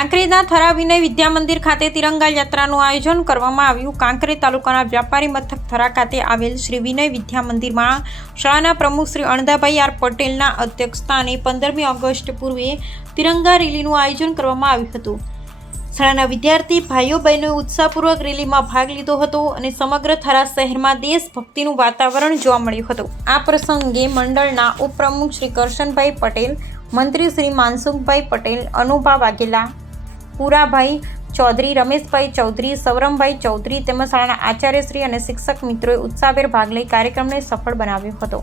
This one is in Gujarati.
કાંકરેજના થરા વિનય વિદ્યા મંદિર ખાતે તિરંગા યાત્રાનું આયોજન કરવામાં આવ્યું. કાંકરેજ તાલુકાના વ્યાપારી મથક થરા ખાતે આવેલ શ્રી વિનય વિદ્યા મંદિરમાં શાળાના પ્રમુખ શ્રી અણદાભાઈ આર પટેલના અધ્યક્ષસ્થાને પંદરમી ઓગસ્ટ પૂર્વે તિરંગા રેલીનું આયોજન કરવામાં આવ્યું હતું. શાળાના વિદ્યાર્થી ભાઈઓ બહેનોએ ઉત્સાહપૂર્વક રેલીમાં ભાગ લીધો હતો અને સમગ્ર થરા શહેરમાં દેશભક્તિનું વાતાવરણ જોવા મળ્યું હતું. આ પ્રસંગે મંડળના ઉપપ્રમુખ શ્રી કરશનભાઈ પટેલ, મંત્રી શ્રી માનસુખભાઈ પટેલ, અનુભા વાઘેલા પુરાભાઈ ચૌધરી, રમેશભાઈ ચૌધરી સૌરમભાઈ ચૌધરી તેમજ શાળાના આચાર્યશ્રી અને શિક્ષક મિત્રોએ ઉત્સાહભેર ભાગ લઈ કાર્યક્રમને સફળ બનાવ્યો હતો.